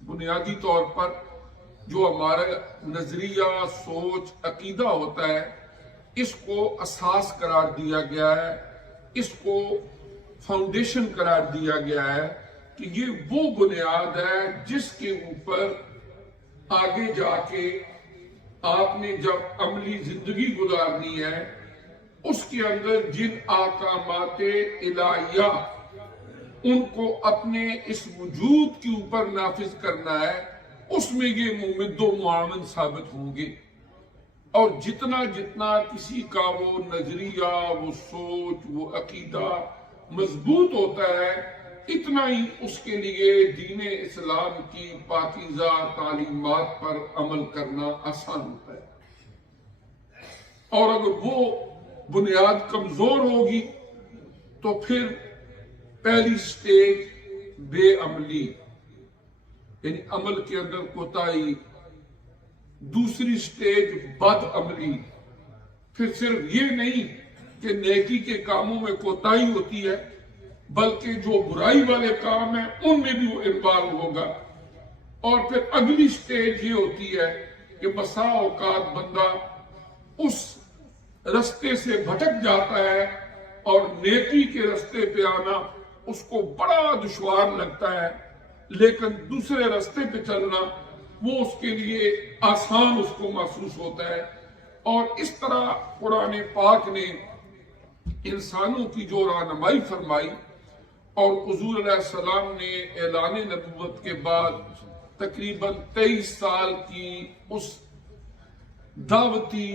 بنیادی طور پر جو ہمارا نظریہ، سوچ، عقیدہ ہوتا ہے، اس کو اساس قرار دیا گیا ہے، اس کو فاؤنڈیشن قرار دیا گیا ہے کہ یہ وہ بنیاد ہے جس کے اوپر آگے جا کے آپ نے جب عملی زندگی گزارنی ہے، اس کے اندر جن احکامات الہیہ ان کو اپنے اس وجود کے اوپر نافذ کرنا ہے، اس میں یہ ممد و معاون ثابت ہوں گے۔ اور جتنا جتنا کسی کا وہ نظریہ، وہ سوچ، وہ عقیدہ مضبوط ہوتا ہے، اتنا ہی اس کے لیے دین اسلام کی پاکیزہ تعلیمات پر عمل کرنا آسان ہوتا ہے۔ اور اگر وہ بنیاد کمزور ہوگی تو پھر پہلی سٹیج بے عملی، یعنی عمل کے اندر کوتاہی، دوسری سٹیج بد عملی، پھر صرف یہ نہیں کہ نیکی کے کاموں میں کوتاہی ہوتی ہے بلکہ جو برائی والے کام ہیں ان میں بھی وہ انوالو ہوگا۔ اور پھر اگلی سٹیج یہ ہوتی ہے کہ بسا اوقات بندہ اس رستے سے بھٹک جاتا ہے اور نیکی کے رستے پہ آنا اس کو بڑا دشوار لگتا ہے، لیکن دوسرے رستے پہ چلنا وہ اس کے لیے آسان اس کو محسوس ہوتا ہے۔ اور اس طرح قرآن پاک نے انسانوں کی جو رہنمائی فرمائی، اور حضور علیہ السلام نے اعلان نبوت کے بعد تقریباً 23 سال کی اس دعوتی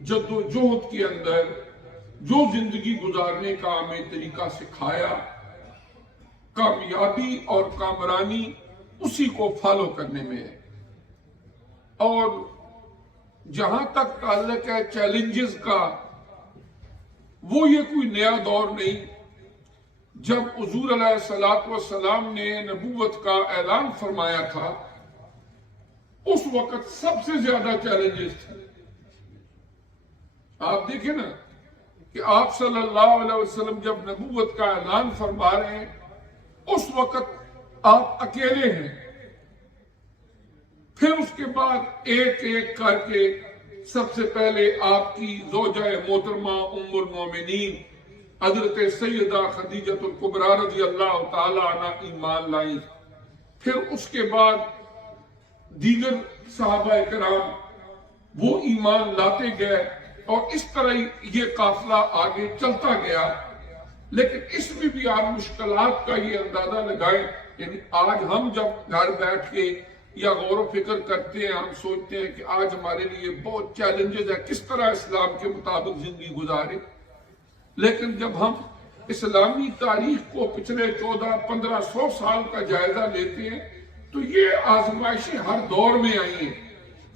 جدوجہد کے اندر جو زندگی گزارنے کا ہمیں طریقہ سکھایا، کامیابی اور کامرانی اسی کو فالو کرنے میں ہے۔ اور جہاں تک تعلق ہے چیلنجز کا، وہ یہ کوئی نیا دور نہیں۔ جب حضور علیہ السلام نے نبوت کا اعلان فرمایا تھا، اس وقت سب سے زیادہ چیلنجز تھے۔ آپ دیکھیں نا کہ آپ صلی اللہ علیہ وسلم جب نبوت کا اعلان فرما رہے ہیں، اس وقت آپ اکیلے ہیں، پھر اس کے بعد ایک ایک کر کے سب سے پہلے آپ کی زوجہ محترمہ ام المومنین حضرت سیدہ خدیجہ الکبریٰ رضی اللہ تعالی عنہ ایمان لائیں، پھر اس کے بعد دیگر صحابہ کرام وہ ایمان لاتے گئے، اور اس طرح یہ قافلہ آگے چلتا گیا۔ لیکن اس میں بھی آپ مشکلات کا یہ اندازہ لگائیں، یعنی آج ہم جب گھر بیٹھ کے یا غور و فکر کرتے ہیں، ہم سوچتے ہیں کہ آج ہمارے لیے بہت چیلنجز ہے، کس طرح اسلام کے مطابق زندگی گزارے۔ لیکن جب ہم اسلامی تاریخ کو پچھلے 1400-1500 سال کا جائزہ لیتے ہیں تو یہ آزمائشیں ہر دور میں آئی ہیں،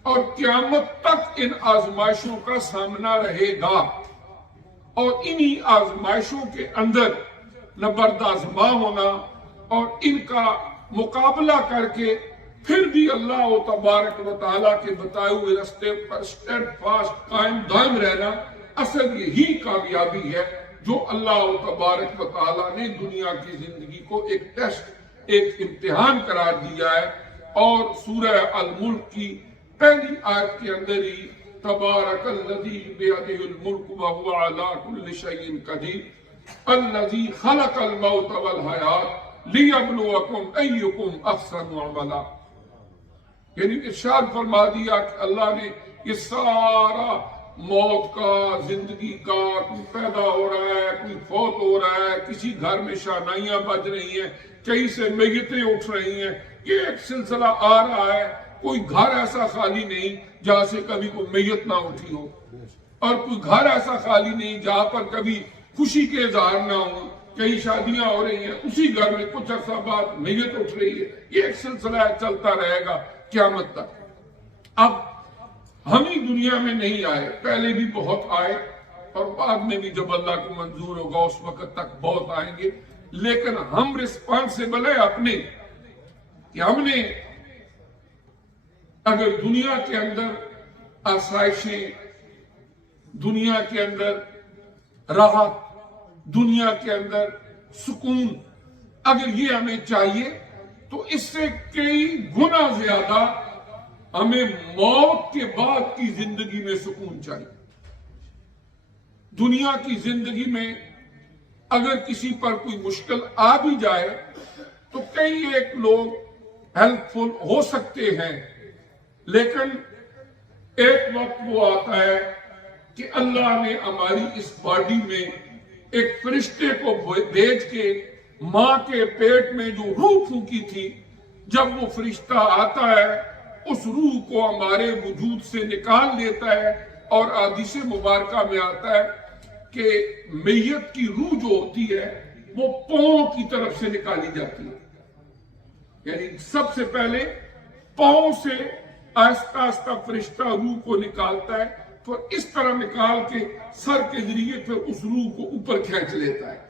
اور قیامت تک ان آزمائشوں کا سامنا رہے گا۔ اور انہی آزمائشوں کے اندر نبرد آزما ہونا اور ان کا مقابلہ کر کے پھر بھی اللہ تبارک و تعالیٰ کے بتائے ہوئے رستے پر اسٹیڈ فاسٹ قائم دائم رہنا، اصل یہی کامیابی ہے جو اللہ تبارک و تعالیٰ نے دنیا کی زندگی کو ایک ٹیسٹ، ایک امتحان قرار دیا ہے۔ اور سورہ الملک کی پہلی آیت کے اندر ہی تبارک الذی بیدہ الملک وہو علی کل شیء قدیر الذی خلق الموت والحیات لیبلوکم ایکم احسن عملا۔ یعنی ارشاد فرما دیا کہ اللہ نے یہ سارا موت کا، زندگی کا، کوئی پیدا ہو رہا ہے، کوئی فوت ہو رہا ہے، کسی گھر میں شہنائیاں بج رہی ہیں، کہیں سے میتیں اٹھ رہی ہیں، یہ ایک سلسلہ آ رہا ہے۔ کوئی گھر ایسا خالی نہیں جہاں سے کبھی کوئی میت نہ اٹھی ہو، اور کوئی گھر ایسا خالی نہیں جہاں پر کبھی خوشی کے اظہار نہ ہوں۔ کئی شادیاں ہو رہی ہیں، اسی گھر میں کچھ عرصہ بعد میت اٹھ رہی ہے۔ یہ ایک سلسلہ چلتا رہے گا قیامت تک۔ اب ہم ہی دنیا میں نہیں آئے، پہلے بھی بہت آئے، اور بعد میں بھی جب اللہ کو منظور ہوگا اس وقت تک بہت آئیں گے۔ لیکن ہم رسپانسبل ہے اپنے، کہ ہم نے اگر دنیا کے اندر آسائشیں، دنیا کے اندر راحت، دنیا کے اندر سکون، اگر یہ ہمیں چاہیے تو اس سے کئی گنا زیادہ ہمیں موت کے بعد کی زندگی میں سکون چاہیے. دنیا کی زندگی میں اگر کسی پر کوئی مشکل آ بھی جائے تو کئی ایک لوگ ہیلپ فل ہو سکتے ہیں، لیکن ایک وقت وہ آتا ہے کہ اللہ نے ہماری اس باڈی میں ایک فرشتے کو بھیج کے ماں کے پیٹ میں جو روح پھونکی تھی، جب وہ فرشتہ آتا ہے اس روح کو ہمارے وجود سے نکال لیتا ہے، اور حدیث مبارکہ میں آتا ہے کہ میت کی روح جو ہوتی ہے وہ پاؤں کی طرف سے نکالی جاتی ہے. یعنی سب سے پہلے پاؤں سے آہستہ آہستہ فرشتہ روح کو نکالتا ہے، پھر اس طرح نکال کے سر کے ذریعے پھر اس روح کو اوپر کھینچ لیتا ہے.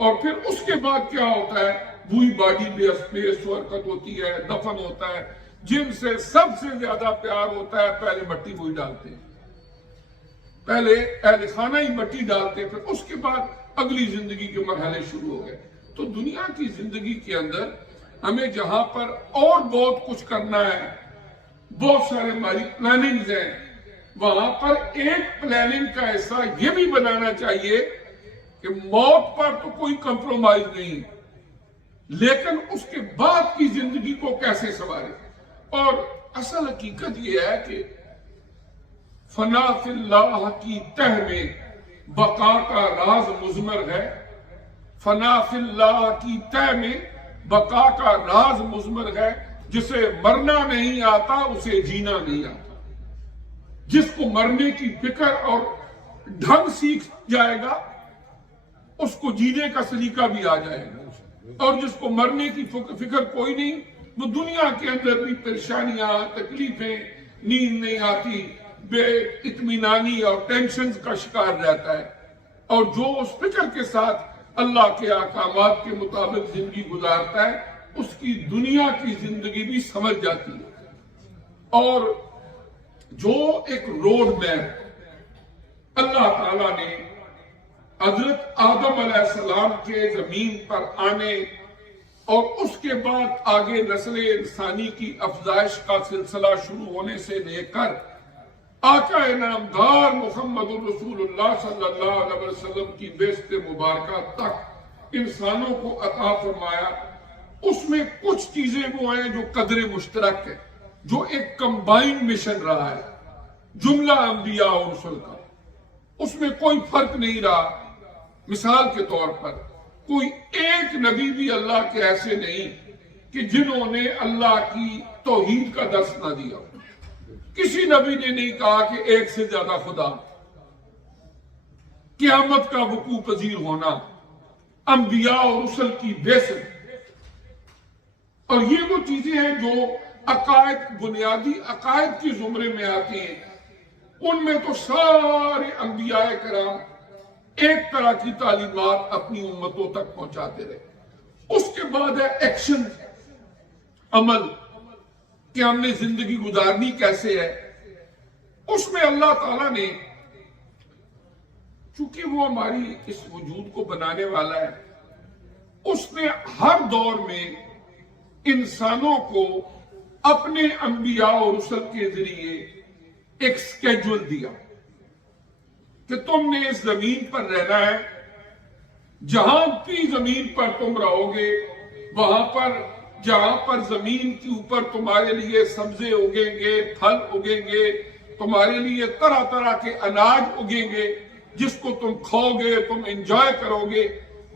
اور پھر اس کے بعد کیا ہوتا ہے، وہی باڈی بے اسپیس حرکت ہوتی ہے، دفن ہوتا ہے. جن سے سب سے زیادہ پیار ہوتا ہے پہلے مٹی وہی ڈالتے ہیں، پہلے اہل خانہ ہی مٹی ڈالتے ہیں، پھر اس کے بعد اگلی زندگی کے مرحلے شروع ہو گئے. تو دنیا کی زندگی کے اندر ہمیں جہاں پر اور بہت کچھ کرنا ہے، بہت سارے ہماری پلاننگز ہیں، وہاں پر ایک پلاننگ کا حصہ یہ بھی بنانا چاہیے کہ موت پر تو کوئی کمپرومائز نہیں، لیکن اس کے بعد کی زندگی کو کیسے سنوارے. اور اصل حقیقت یہ ہے کہ فنا فی اللہ کی تہ میں بقا کا راز مضمر ہے. فنا فی اللہ کی تہ میں بقا کا راز مضمر ہے. جسے مرنا نہیں آتا اسے جینا نہیں آتا. جس کو مرنے کی فکر اور ڈھنگ سیکھ جائے گا اس کو جینے کا سلیقہ بھی آ جائے گا، اور جس کو مرنے کی فکر کوئی نہیں وہ دنیا کے اندر بھی پریشانیاں، تکلیفیں، نیند نہیں آتی، بے اطمینانی اور ٹینشنز کا شکار رہتا ہے. اور جو اس فکر کے ساتھ اللہ کے احکامات کے مطابق زندگی گزارتا ہے اس کی دنیا کی زندگی بھی سمجھ جاتی ہے. اور جو ایک روڈ میپ اللہ تعالیٰ نے حضرت آدم علیہ السلام کے زمین پر آنے اور اس کے بعد آگے نسل انسانی کی افزائش کا سلسلہ شروع ہونے سے لے کر آقا انعامدار محمد الرسول اللہ صلی اللہ علیہ وسلم کی بعثت مبارکہ تک انسانوں کو عطا فرمایا، اس میں کچھ چیزیں وہ ہیں جو قدر مشترک ہے، جو ایک کمبائنڈ مشن رہا ہے جملہ انبیاء اور رسل کا. اس میں کوئی فرق نہیں رہا. مثال کے طور پر کوئی ایک نبی بھی اللہ کے ایسے نہیں کہ جنہوں نے اللہ کی توحید کا درس نہ دیا. کسی نبی نے نہیں کہا کہ ایک سے زیادہ خدا، قیامت کا وقوع پذیر ہونا، انبیاء اور رسل کی بعثت. اور یہ وہ چیزیں ہیں جو عقائد، بنیادی عقائد کی زمرے میں آتی ہیں. ان میں تو سارے انبیاء کرام ایک طرح کی تعلیمات اپنی امتوں تک پہنچاتے رہے. اس کے بعد ہے ایکشن، عمل، کہ ہم نے زندگی گزارنی کیسے ہے. اس میں اللہ تعالیٰ نے، چونکہ وہ ہماری اس وجود کو بنانے والا ہے، اس نے ہر دور میں انسانوں کو اپنے انبیاء اور رسل کے ذریعے ایک سکیجول دیا کہ تم نے اس زمین پر رہنا ہے. جہاں بھی زمین پر تم رہو گے وہاں پر، جہاں پر زمین کے اوپر تمہارے لیے سبزے اگیں گے، پھل اگیں گے، تمہارے لیے طرح طرح کے اناج اگیں گے جس کو تم کھاؤ گے، تم انجوائے کرو گے.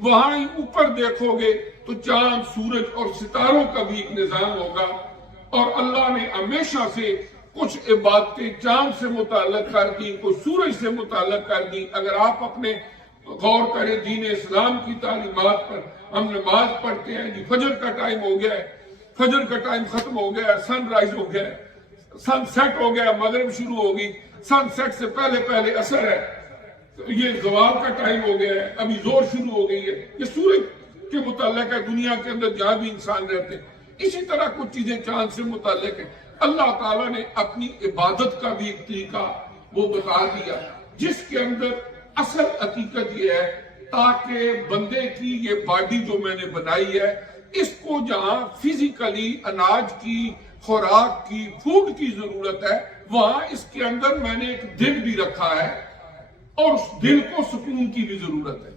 وہاں ہی اوپر دیکھو گے تو چاند، سورج اور ستاروں کا بھی ایک نظام ہوگا. اور اللہ نے ہمیشہ سے کچھ عبادتیں چاند سے متعلق کر دی، کوئی سورج سے متعلق کر دی. اگر آپ اپنے غور کریں دین اسلام کی تعلیمات پر، ہم نماز پڑھتے ہیں، جی فجر کا ٹائم ہو گیا ہے، فجر کا ٹائم ختم ہو گیا ہے، سن رائز ہو گیا ہے، سن سیٹ ہو گیا، مغرب شروع ہوگی، سن سیٹ سے پہلے پہلے عصر ہے، یہ زوال کا ٹائم ہو گیا ہے، ابھی زور شروع ہو گئی ہے. یہ سورج کے متعلق ہے دنیا کے اندر جہاں بھی انسان رہتے ہیں. اسی طرح کچھ چیزیں چاند سے متعلق ہیں. اللہ تعالیٰ نے اپنی عبادت کا بھی ایک طریقہ وہ بتا دیا جس کے اندر اصل حقیقت یہ ہے تاکہ بندے کی یہ باڈی جو میں نے بنائی ہے اس کو جہاں فزیکلی اناج کی، خوراک کی، فوڈ کی ضرورت ہے، وہاں اس کے اندر میں نے ایک دل بھی رکھا ہے، اور اس دل کو سکون کی بھی ضرورت ہے۔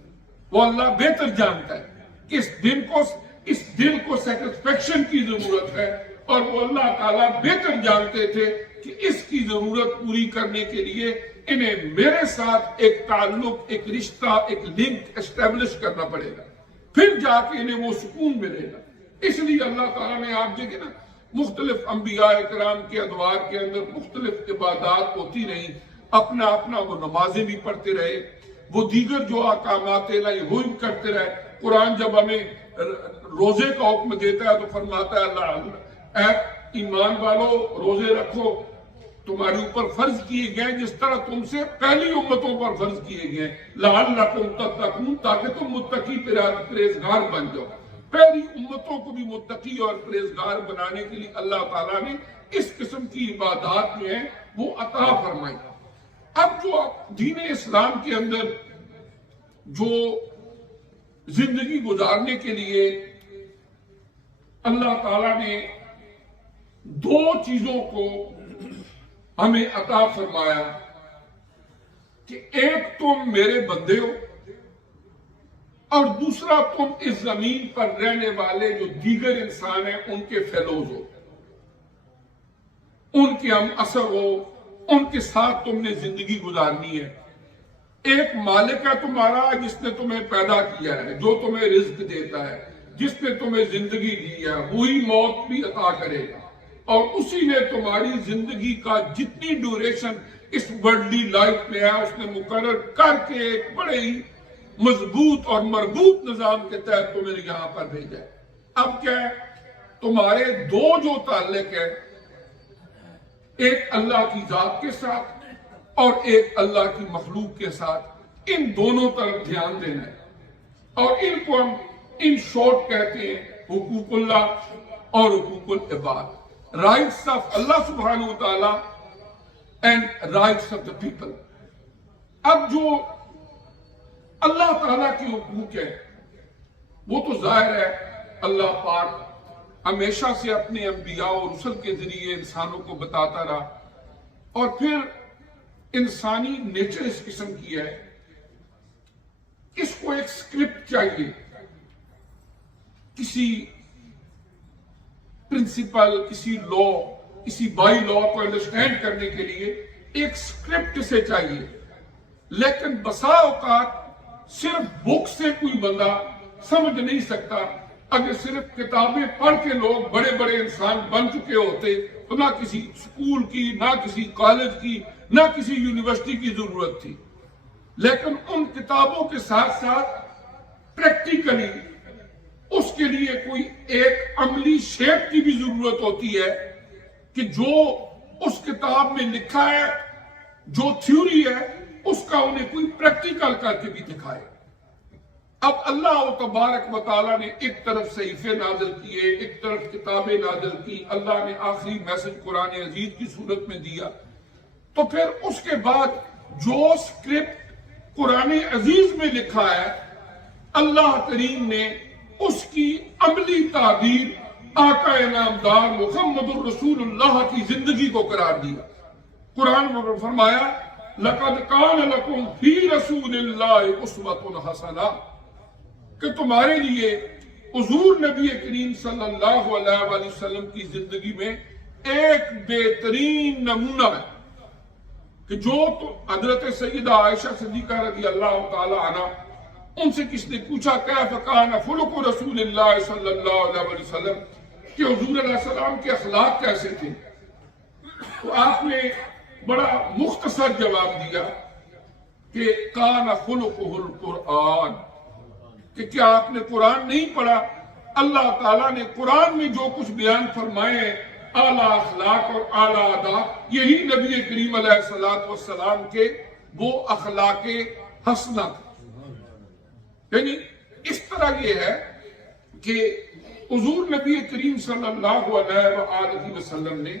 وہ اللہ بہتر جانتا ہے کہ اس دل کو سیٹسفیکشن کی ضرورت ہے، اور وہ اللہ تعالیٰ بہتر جانتے تھے کہ اس کی ضرورت پوری کرنے کے لیے انہیں میرے ساتھ ایک تعلق، ایک رشتہ، ایک لنک اسٹیبلش کرنا پڑے گا، پھر جا کے انہیں وہ سکون ملے گا۔ اس لیے اللہ تعالیٰ نے، آپ دیکھیں نا، مختلف انبیاء کرام کے ادوار کے اندر مختلف عبادات ہوتی رہیں، اپنا اپنا وہ نمازیں بھی پڑھتے رہے، وہ دیگر جو احکامات الہی وہ بھی کرتے رہے۔ قرآن جب ہمیں روزے کا حکم دیتا ہے تو فرماتا ہے اللہ، اے ایمان والو روزے رکھو، تمہارے اوپر فرض کیے گئے جس طرح تم سے پہلی امتوں پر فرض کیے گئے، لعلکم تتقون، تاکہ تم متقی پرہیزگار بن جاؤ۔ پہلی امتوں کو بھی متقی اور پرہیزگار بنانے کے لیے اللہ تعالیٰ نے اس قسم کی عبادات جو ہیں وہ عطا فرمائی۔ اب جو دین اسلام کے اندر جو زندگی گزارنے کے لیے اللہ تعالیٰ نے دو چیزوں کو ہمیں عطا فرمایا کہ ایک تم میرے بندے ہو، اور دوسرا تم اس زمین پر رہنے والے جو دیگر انسان ہیں ان کے فیلوز ہو، ان کے ہم اثر ہو، ان کے ساتھ تم نے زندگی گزارنی ہے۔ ایک مالک ہے تمہارا جس نے تمہیں پیدا کیا ہے، جو تمہیں رزق دیتا ہے، جس نے تمہیں زندگی دی ہے، وہی موت بھی عطا کرے گا، اور اسی نے تمہاری زندگی کا جتنی ڈیوریشن اس ورلڈلی لائف میں ہے اس نے مقرر کر کے ایک بڑے ہی مضبوط اور مربوط نظام کے تحت تمہیں یہاں پر بھیجا ہے۔ اب کیا ہے، تمہارے دو جو تعلق ہے، ایک اللہ کی ذات کے ساتھ اور ایک اللہ کی مخلوق کے ساتھ، ان دونوں طرف دھیان دینا ہے، اور ان کو ہم ان شارٹ کہتے ہیں حقوق اللہ اور حقوق العباد، رائٹس آف اللہ سبحانہ وتعالی and rights of the people. اب جو اللہ تعالیٰ کی حقوق ہے وہ تو ظاہر ہے، اللہ پاک ہمیشہ سے اپنے انبیاء اور رسل کے ذریعے انسانوں کو بتاتا رہا، اور پھر انسانی نیچر اس قسم کی ہے، اس کو ایک سکرپٹ چاہیے، کسی پرنسپل، کسی لا، کسی بائی لا کو انڈرسٹینڈ کرنے کے لیے ایک سکرپٹ سے چاہیے، لیکن بسا اوقات صرف بک سے کوئی بندہ سمجھ نہیں سکتا۔ اگر صرف کتابیں پڑھ کے لوگ بڑے بڑے انسان بن چکے ہوتے تو نہ کسی اسکول کی، نہ کسی کالج کی، نہ کسی یونیورسٹی کی ضرورت تھی، لیکن ان کتابوں کے ساتھ ساتھ پریکٹیکلی اس کے لیے کوئی ایک عملی شیپ کی بھی ضرورت ہوتی ہے کہ جو اس کتاب میں لکھا ہے، جو تھیوری ہے، اس کا انہیں کوئی پریکٹیکل کر کے بھی دکھائے۔ اب اللہ تبارک و تعالیٰ نے ایک طرف صحیفے نازل کیے، ایک طرف کتابیں نازل کی، اللہ نے آخری میسج قرآن عزیز کی صورت میں دیا، تو پھر اس کے بعد جو سکرپٹ قرآن عزیز میں لکھا ہے، اللہ کریم نے اس کی عملی تعبیر آقا انعامدار محمد الرسول اللہ کی زندگی کو قرار دیا۔ قرآن میں فرمایا لَقَدْ كَانَ لَكُمْ فِي رَسُولِ اللَّهِ أُسْوَةٌ حَسَنَةٌ، کہ تمہارے لیے حضور نبی کریم صلی اللہ علیہ وآلہ وسلم کی زندگی میں ایک بہترین نمونہ ہے، کہ جو تو حضرت سیدہ عائشہ صدیقہ رضی اللہ تعالی عنہ، ان سے کس نے پوچھا کیف کان خلق رسول اللہ صلی اللہ علیہ وآلہ وسلم، کہ حضور علیہ السلام کے اخلاق کیسے تھے، تو آپ نے بڑا مختصر جواب دیا کہ کان خلقہ القرآن، کہ کیا آپ نے قرآن نہیں پڑھا؟ اللہ تعالیٰ نے قرآن میں جو کچھ بیان فرمائے ہیں، اعلیٰ اخلاق اور اعلیٰ آداب، یہی نبی کریم علیہ السلام کے وہ اخلاق حسنہ تھے۔ یعنی اس طرح یہ ہے کہ حضور نبی کریم صلی اللہ علیہ وآلہ وسلم نے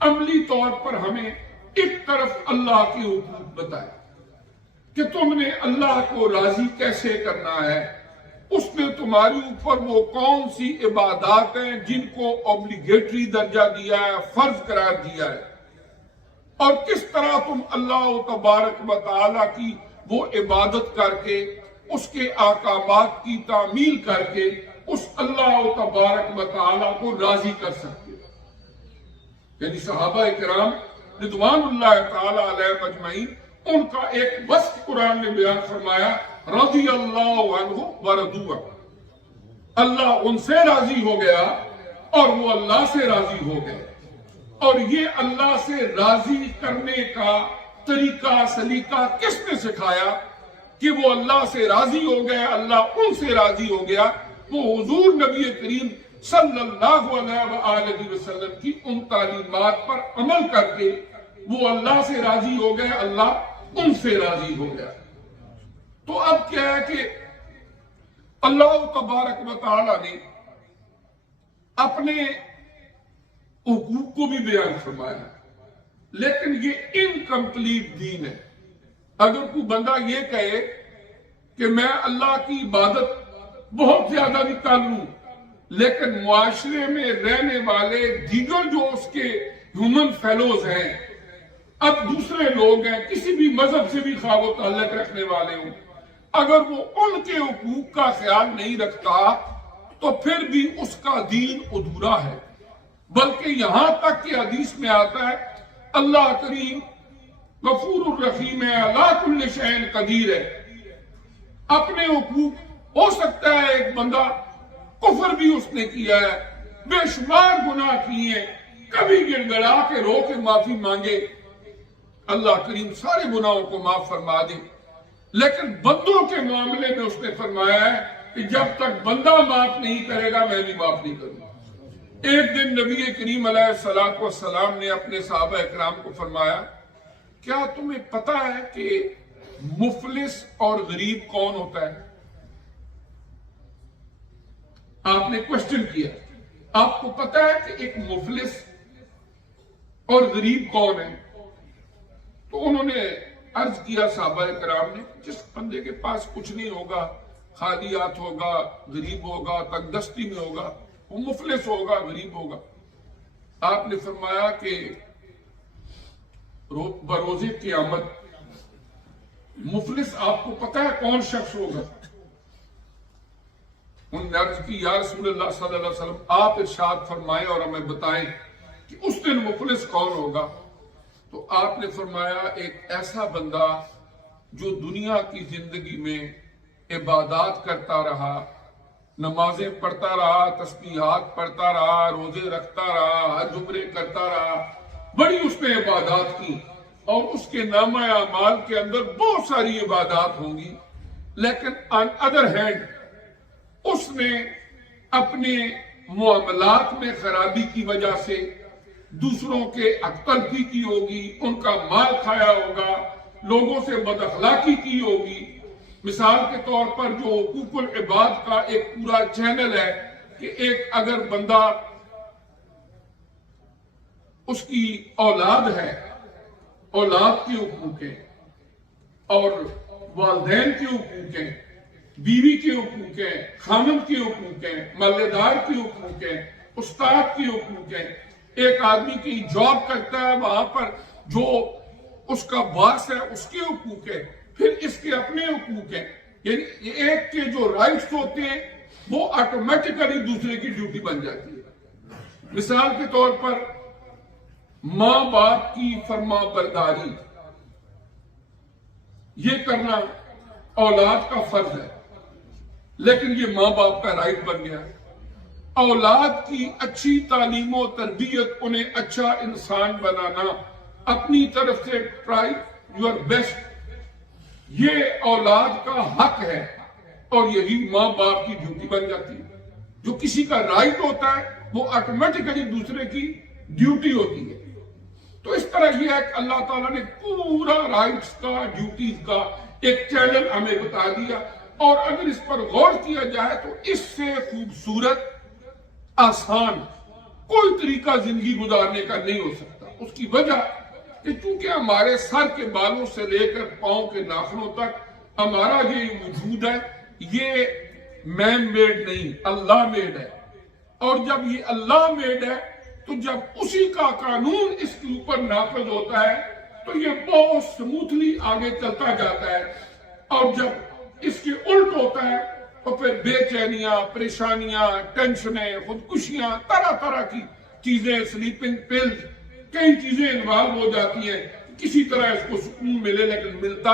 عملی طور پر ہمیں ایک طرف اللہ کے حقوق بتائے کہ تم نے اللہ کو راضی کیسے کرنا ہے، اس نے تمہاری اوپر وہ کون سی عبادات ہیں جن کو اوبلیگیٹری درجہ دیا ہے، فرض قرار دیا ہے، اور کس طرح تم اللہ تبارک و تعالی کی وہ عبادت کر کے اس کے احکامات کی تعمیل کر کے اس اللہ تبارک و تعالی کو راضی کر سکتے ہو۔ یعنی صحابہ کرام رضوان اللہ تعالی علیہ مجمعین، ان کا ایک وصف قرآن نے بیان فرمایا، رضی اللہ عنہ ورضوا، اللہ ان سے راضی ہو گیا اور وہ اللہ سے راضی ہو گئے۔ اور یہ اللہ سے راضی کرنے کا طریقہ سلیقہ کس نے سکھایا کہ وہ اللہ سے راضی ہو گئے، اللہ ان سے راضی ہو گیا؟ وہ حضور نبی کریم صلی اللہ علیہ وآلہ وسلم کی ان تعلیمات پر عمل کر کے وہ اللہ سے راضی ہو گئے، اللہ ان سے راضی ہو گیا۔ تو اب کیا ہے کہ اللہ تبارک و تعالی نے اپنے حقوق کو بھی بیان فرمایا، لیکن یہ انکمپلیٹ دین ہے۔ اگر کوئی بندہ یہ کہے کہ میں اللہ کی عبادت بہت زیادہ بھی کر لوں، لیکن معاشرے میں رہنے والے دیگر جو اس کے ہیومن فیلوز ہیں، اب دوسرے لوگ ہیں کسی بھی مذہب سے بھی خواہ و تعلق رکھنے والے ہوں، اگر وہ ان کے حقوق کا خیال نہیں رکھتا تو پھر بھی اس کا دین ادھورا ہے۔ بلکہ یہاں تک کہ حدیث میں آتا ہے اللہ کریم غفور الرحیم ہے، علی کل شیء قدیر ہے۔ اپنے حقوق، ہو سکتا ہے ایک بندہ کفر بھی اس نے کیا ہے، بے شمار گناہ کیے ہیں، کبھی گڑ گڑا کے رو کے معافی مانگے، اللہ کریم سارے گناہوں کو معاف فرما دے۔ لیکن بندوں کے معاملے میں اس نے فرمایا ہے کہ جب تک بندہ معاف نہیں کرے گا میں بھی معاف نہیں کروں گا۔ ایک دن نبی کریم علیہ السلام نے اپنے صحابہ اکرام کو فرمایا، کیا تمہیں پتا ہے کہ مفلس اور غریب کون ہوتا ہے؟ آپ نے کوشچن کیا، آپ کو پتا ہے کہ ایک مفلس اور غریب کون ہے؟ تو انہوں نے عرض کیا صحابہ کرام نے، جس بندے کے پاس کچھ نہیں ہوگا، خالیات ہوگا، غریب ہوگا، تنگ دستی میں ہوگا، وہ مفلس ہوگا، غریب ہوگا۔ آپ نے فرمایا کہ بروز قیامت مفلس آپ کو پتا ہے کون شخص ہوگا؟ انہوں نے عرض کی یا رسول اللہ صلی اللہ علیہ وسلم آپ ارشاد فرمائیں اور ہمیں بتائیں کہ اس دن مفلس کون ہوگا؟ تو آپ نے فرمایا ایک ایسا بندہ جو دنیا کی زندگی میں عبادات کرتا رہا، نمازیں پڑھتا رہا، تسبیحات پڑھتا رہا، روزے رکھتا رہا، حج عمرے کرتا رہا، بڑی اس نے عبادات کی، اور اس کے نامہ اعمال کے اندر بہت ساری عبادات ہوں گی، لیکن آن ادر ہینڈ اس نے اپنے معاملات میں خرابی کی وجہ سے دوسروں کے حق تلفی کی ہوگی، ان کا مال کھایا ہوگا، لوگوں سے بد اخلاقی کی ہوگی۔ مثال کے طور پر جو حقوق العباد کا ایک پورا چینل ہے کہ ایک اگر بندہ اس کی اولاد ہے، اولاد کے حقوق ہیں، اور والدین کے حقوق ہیں، بیوی کے حقوق ہیں، خامند کے حقوق ہیں، مالدار کے حقوق ہیں، استاد کے حقوق ہیں، ایک آدمی کی جاب کرتا ہے وہاں پر جو اس کا باس ہے اس کے حقوق ہے، پھر اس کے اپنے حقوق ہیں، یعنی ایک کے جو رائٹس ہوتے ہیں وہ آٹومیٹکلی دوسرے کی ڈیوٹی بن جاتی ہے۔ مثال کے طور پر ماں باپ کی فرما برداری یہ کرنا اولاد کا فرض ہے، لیکن یہ ماں باپ کا رائٹ بن گیا۔ اولاد کی اچھی تعلیم و تربیت، انہیں اچھا انسان بنانا، اپنی طرف سے ٹرائی یور بیسٹ، یہ اولاد کا حق ہے، اور یہی ماں باپ کی ڈیوٹی بن جاتی ہے۔ جو کسی کا رائٹ ہوتا ہے وہ آٹومیٹکلی دوسرے کی ڈیوٹی ہوتی ہے۔ تو اس طرح یہ ہے کہ اللہ تعالیٰ نے پورا رائٹس کا، ڈیوٹیز کا ایک چینل ہمیں بتا دیا، اور اگر اس پر غور کیا جائے تو اس سے خوبصورت، آسان کوئی طریقہ زندگی گزارنے کا نہیں ہو سکتا۔ اس کی وجہ کہ چونکہ ہمارے سر کے بالوں سے لے کر پاؤں کے ناخنوں تک ہمارا یہ وجود ہے، یہ مین میڈ نہیں، اللہ میڈ ہے، اور جب یہ اللہ میڈ ہے تو جب اسی کا قانون اس کے اوپر نافذ ہوتا ہے تو یہ بہت سموتھلی آگے چلتا جاتا ہے، اور جب اس کے الٹ ہوتا ہے تو پھر بے چینیاں، پریشانیاں، ٹینشنیں، خودکشیاں، طرح طرح کی چیزیں، سلیپنگ پلز، کئی چیزیں انوالو ہو جاتی ہیں، کسی طرح اس کو سکون ملے، لیکن ملتا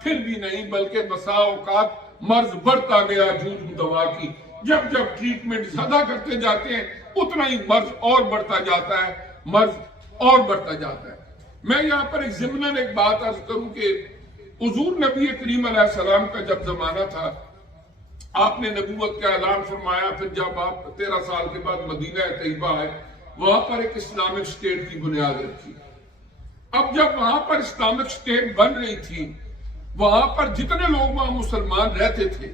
پھر بھی نہیں، بلکہ بسا اوقات مرض بڑھتا گیا جھوٹ دوا کی۔ جب جب ٹریٹمنٹ زیادہ کرتے جاتے ہیں اتنا ہی مرض اور بڑھتا جاتا ہے، مرض اور بڑھتا جاتا ہے۔ میں یہاں پر ایک ضمناً ایک بات عرض کروں کہ حضور نبی کریم علیہ السلام کا جب زمانہ تھا، آپ نے نبوت کا اعلان فرمایا، پھر جب آپ 13 سال کے بعد مدینہ طیبہ آئے، وہاں پر ایک اسلامک اسٹیٹ کی بنیاد رکھی۔ اب جب وہاں پر اسلامک اسٹیٹ بن رہی تھی، وہاں پر جتنے لوگ وہاں مسلمان رہتے تھے،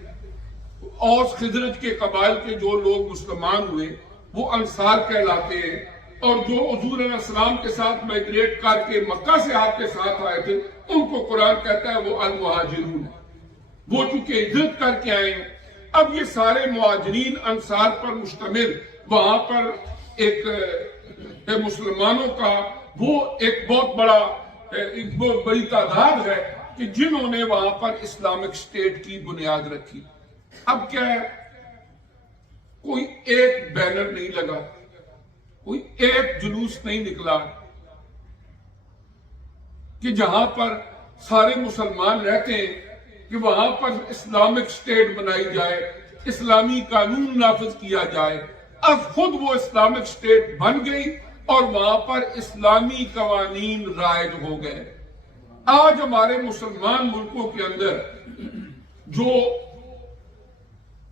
اوس خزرج کے قبائل کے جو لوگ مسلمان ہوئے وہ انصار کہلاتے ہیں، اور جو حضور علیہ السلام کے ساتھ مائگریٹ کر کے مکہ سے آپ کے ساتھ آئے تھے ان کو قرآن کہتا ہے وہ المہاجرون ہے، وہ چونکہ ہجرت کر کے آئے ہیں۔ اب یہ سارے مہاجرین انصار پر مشتمل وہاں پر ایک مسلمانوں کا وہ ایک بہت بڑی تعداد ہے کہ جنہوں نے وہاں پر اسلامک اسٹیٹ کی بنیاد رکھی۔ اب کیا ہے، کوئی ایک بینر نہیں لگا، کوئی ایک جلوس نہیں نکلا کہ جہاں پر سارے مسلمان رہتے ہیں کہ وہاں پر اسلامک اسٹیٹ بنائی جائے، اسلامی قانون نافذ کیا جائے۔ اب خود وہ اسلامک اسٹیٹ بن گئی اور وہاں پر اسلامی قوانین رائج ہو گئے۔ آج ہمارے مسلمان ملکوں کے اندر جو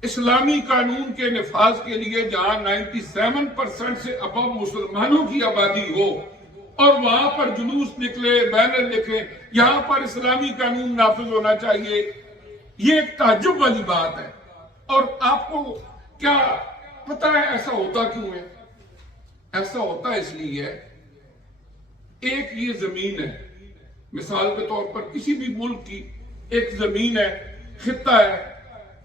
اسلامی قانون کے نفاذ کے لیے جہاں 97% سے ابو مسلمانوں کی آبادی ہو اور وہاں پر جلوس نکلے، بینر لکھے یہاں پر اسلامی قانون نافذ ہونا چاہیے، یہ ایک تعجب والی بات ہے۔ اور آپ کو کیا پتا ہے ایسا ہوتا کیوں ہے؟ ایسا ہوتا اس لیے ہے، ایک یہ زمین ہے، مثال کے طور پر کسی بھی ملک کی ایک زمین ہے، خطہ ہے،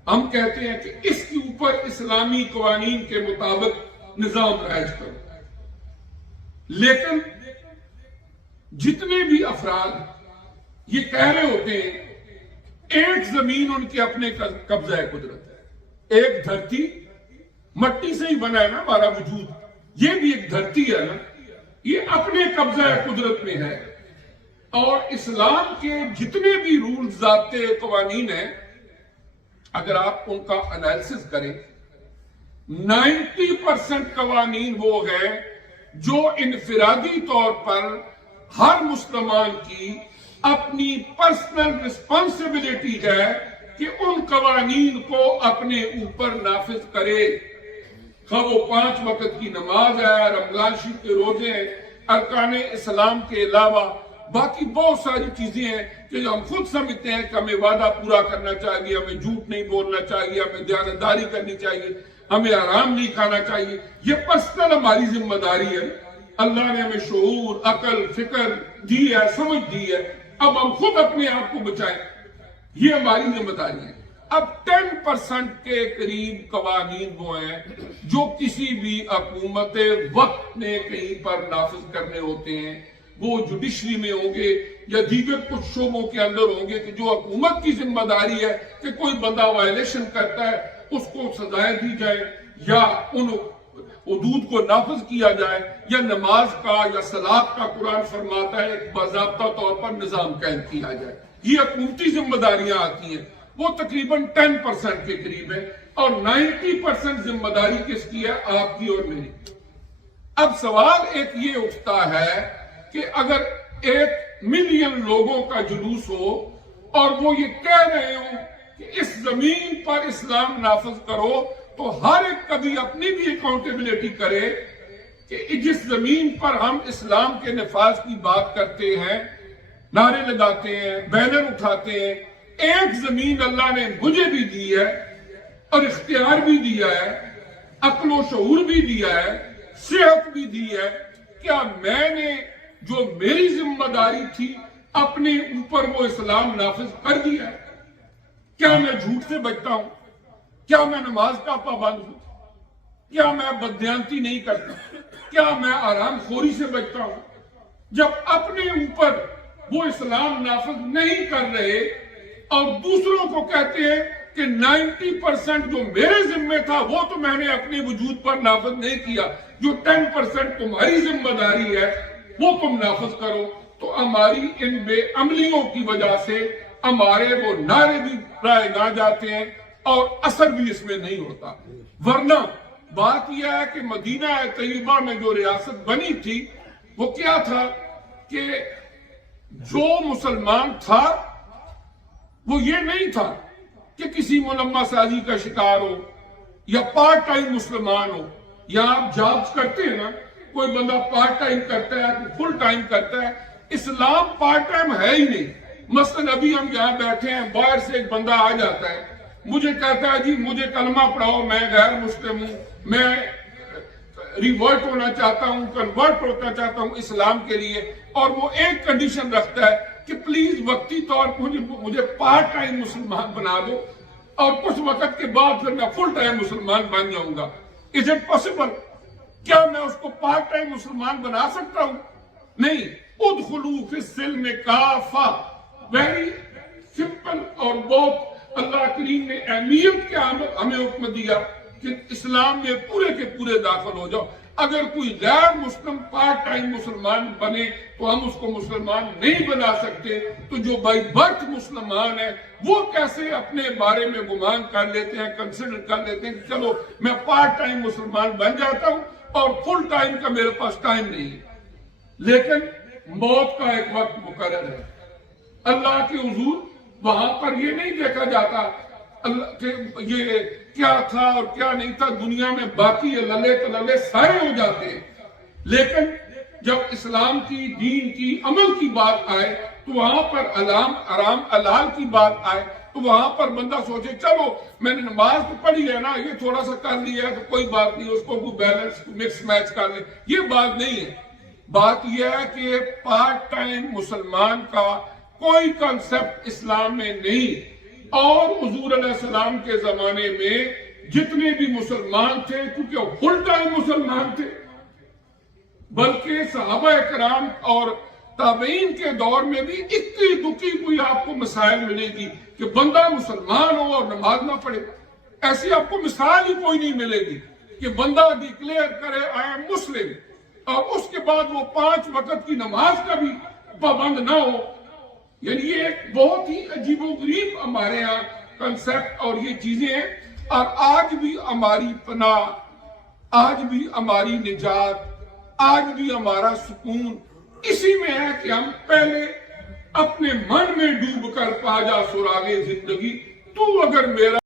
ہم کہتے ہیں کہ اس کے اوپر اسلامی قوانین کے مطابق نظام رائج کرو، لیکن جتنے بھی افراد یہ کہہ رہے ہوتے ہیں ایک زمین ان کے اپنے قبضہ قدرت ہے، ایک دھرتی مٹی سے ہی بنا ہے نا ہمارا وجود، یہ بھی ایک دھرتی ہے نا، یہ اپنے قبضہ قدرت میں ہے۔ اور اسلام کے جتنے بھی رولز، ضابطے، قوانین ہیں، اگر آپ ان کا انالیسس کریں 90% قوانین وہ ہیں جو انفرادی طور پر ہر مسلمان کی اپنی پرسنل رسپانسبلٹی ہے کہ ان قوانین کو اپنے اوپر نافذ کرے، خواہ وہ 5 وقت کی نماز ہے، رمضان شریف کے روزے ہیں، ارکان اسلام کے علاوہ باقی بہت ساری چیزیں ہیں کہ جو ہم خود سمجھتے ہیں کہ ہمیں وعدہ پورا کرنا چاہیے، ہمیں جھوٹ نہیں بولنا چاہیے، ہمیں دیانتداری کرنی چاہیے، ہمیں حرام نہیں کھانا چاہیے، یہ پرسنل ہماری ذمہ داری ہے۔ اللہ نے ہمیں شعور، عقل، فکر دی ہے، سمجھ دی ہے، اب ہم خود اپنے آپ کو بچائیں، یہ ہماری ذمہ داری ہے۔ اب 10% کے قریب قوانین وہ ہیں جو کسی بھی حکومت وقت نے کہیں پر نافذ کرنے ہوتے ہیں، وہ جوڈیشری میں ہوں گے یا دیگر کچھ شعبوں کے اندر ہوں گے کہ جو حکومت کی ذمہ داری ہے کہ کوئی بندہ وائلیشن کرتا ہے اس کو سزائیں دی جائے یا ان حدود کو نافذ کیا جائے، یا نماز کا یا صلاۃ کا قرآن فرماتا ہے ایک باضابطہ طور پر نظام قائم کیا جائے، یہ حکومتی ذمہ داریاں آتی ہیں، وہ تقریباً 10% کے قریب ہے، اور 90% ذمہ داری کس کی ہے؟ آپ کی اور میری۔ اب سوال ایک یہ اٹھتا ہے کہ اگر 1 ملین لوگوں کا جلوس ہو اور وہ یہ کہہ رہے ہوں کہ اس زمین پر اسلام نافذ کرو، تو ہر ایک کبھی اپنی بھی اکاؤنٹیبلٹی کرے کہ جس زمین پر ہم اسلام کے نفاذ کی بات کرتے ہیں، نعرے لگاتے ہیں، بینر اٹھاتے ہیں، ایک زمین اللہ نے مجھے بھی دی ہے اور اختیار بھی دیا ہے، عقل و شعور بھی دیا ہے، صحت بھی دی ہے، کیا میں نے جو میری ذمہ داری تھی اپنے اوپر وہ اسلام نافذ کر دیا ہے؟ کیا میں جھوٹ سے بچتا ہوں؟ کیا میں نماز کا پابند ہوں؟ کیا میں بددیانتی نہیں کرتا؟ کیا میں آرام خوری سے بچتا ہوں؟ جب اپنے اوپر وہ اسلام نافذ نہیں کر رہے اور دوسروں کو کہتے ہیں کہ 90% جو میرے ذمہ تھا وہ تو میں نے اپنے وجود پر نافذ نہیں کیا، جو 10% تمہاری ذمہ داری ہے وہ تم نافذ کرو، تو ہماری ان بے عملیوں کی وجہ سے ہمارے وہ نعرے بھی رائے نہ جاتے ہیں اور اثر بھی اس میں نہیں ہوتا۔ ورنہ بات یہ ہے کہ مدینہ طیبہ میں جو ریاست بنی تھی وہ کیا تھا کہ جو مسلمان تھا وہ یہ نہیں تھا کہ کسی ملمہ سازی کا شکار ہو یا پارٹ ٹائم مسلمان ہو۔ یا آپ جابز کرتے ہیں نا، کوئی بندہ پارٹ ٹائم کرتا ہے کوئی فل ٹائم کرتا ہے، اسلام پارٹ ٹائم ہے ہی نہیں۔ مثلا ابھی ہم یہاں بیٹھے ہیں، باہر سے ایک بندہ آ جاتا ہے، مجھے کہتا ہے جی مجھے کلمہ پڑھاؤ، میں غیر مسلم ہوں، میں ریورٹ ہونا چاہتا ہوں، کنورٹ ہونا چاہتا ہوں اسلام کے لیے، اور وہ ایک کنڈیشن رکھتا ہے کہ پلیز وقتی طور پر مجھے پارٹ ٹائم مسلمان بنا دو اور کچھ وقت کے بعد پھر میں فل ٹائم مسلمان بن جاؤں گا۔ Is it possible? کیا میں اس کو پارٹ ٹائم مسلمان بنا سکتا ہوں؟ نہیں۔ ادخلوا فی السلم کافہ، ویری سمپل، اور بہت اللہ کریم نے اہمیت کے ہمیں حکم دیا کہ اسلام میں پورے کے پورے داخل ہو جاؤ۔ اگر کوئی غیر مسلم پارٹ ٹائم مسلمان بنے تو ہم اس کو مسلمان نہیں بنا سکتے، تو جو بائی برتھ مسلمان ہے وہ کیسے اپنے بارے میں گمان کر لیتے ہیں، کنسیڈر کر لیتے ہیں کہ چلو میں پارٹ ٹائم مسلمان بن جاتا ہوں اور فل ٹائم کا میرے پاس ٹائم نہیں ہے۔ لیکن موت کا ایک وقت مقرر ہے۔ اللہ کے حضور وہاں پر یہ نہیں دیکھا جاتا کہ یہ کیا تھا اور کیا نہیں تھا، دنیا میں باقی للے تللے سارے ہو جاتے ہیں، لیکن جب اسلام کی دین کی عمل کی بات آئے تو وہاں پر حرام حلال کی بات آئے تو وہاں پر بندہ سوچے چلو میں نے نماز تو پڑھی ہے نا، یہ تھوڑا سا کر لیا ہے تو کوئی بات نہیں، اس کو کوئی بیلنس مکس میچ کر لے، یہ بات نہیں ہے۔ بات یہ ہے کہ پارٹ ٹائم مسلمان کا کوئی کنسپٹ اسلام میں نہیں، اور حضور علیہ السلام کے زمانے میں جتنے بھی مسلمان تھے کیونکہ وہ فل ٹائم مسلمان تھے، بلکہ صحابہ کرام اور تابعین کے دور میں بھی اکی دکی کوئی آپ کو مسائل ملے گی کہ بندہ مسلمان ہو اور نماز نہ پڑھے، ایسی آپ کو مثال ہی کوئی نہیں ملے گی کہ بندہ ڈکلیئر کرے آئی ایم مسلم اور اس کے بعد وہ 5 وقت کی نماز کا بھی پابند نہ ہو۔ یعنی یہ ایک بہت ہی عجیب و غریب ہمارے ہاں کنسپٹ اور یہ چیزیں ہیں، اور آج بھی ہماری پناہ، آج بھی ہماری نجات، آج بھی ہمارا سکون اسی میں ہے کہ ہم پہلے اپنے من میں ڈوب کر پا جا سراغ زندگی، تو اگر میرا